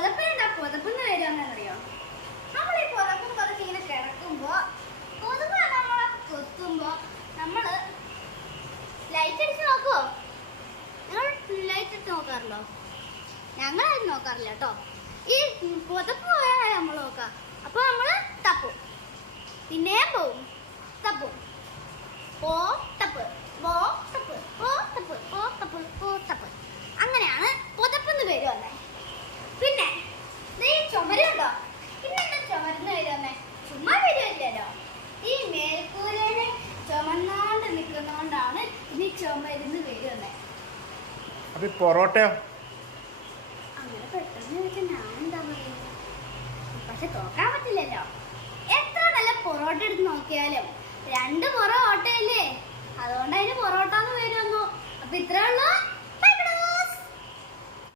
പുതപ്പിനെന്താ പുതപ്പെന്ന് വരുമെന്നറിയോ? നമ്മൾ ഈ പുതപ്പും പുതച്ച് ഇങ്ങനെ കിടക്കുമ്പോ കൊതുക് നമ്മളെ കൊത്തുമ്പോ നമ്മള് ലൈറ്റ് അടിച്ച് നോക്കുവോ? നിങ്ങൾ ലൈറ്റ് അടിച്ച് നോക്കാറുണ്ടോ? ഞങ്ങളാരും നോക്കാറില്ല കേട്ടോ. ഈ പുതപ്പ് പോയാൽ നമ്മൾ നോക്കാം. അപ്പൊ നമ്മള് തപ്പും, പിന്നെയും പോവും, തപ്പും, പോ തപ്പ്, പോ തപ്പ്, പോ തപ്പ്, പോ തപ്പ്, പോ തപ്പ്. അങ്ങനെയാണ് പുതപ്പെന്ന് പേര് വന്നേ. പിന്നെ ഈ ചുമരുണ്ടോ? പിന്നെന്താ ചുമരുന്ന് പേര് വന്നേ? ചുമ്മാ വരുമല്ലോ. ഈ മേൽക്കൂരേനെ ചുമന്നോണ്ട് നിൽക്കുന്നോണ്ടാണ് ഇനി ചുമരുന്ന് പേര് വന്നേ. പൊറോട്ടയോ? അങ്ങനെ പെട്ടെന്ന് ചോദിച്ചാൽ ഞാൻ എന്താ പറയുന്നത്? പക്ഷെ തോക്കാൻ പറ്റില്ലല്ലോ. എത്ര നല്ല പൊറോട്ട എടുത്ത് നോക്കിയാലും 2 പൊറോട്ടയല്ലേ, അതുകൊണ്ട് അതിന് പൊറോട്ട എന്ന് പേര് വന്നു. അപ്പൊ ഇത്രേ ഉള്ളൂ.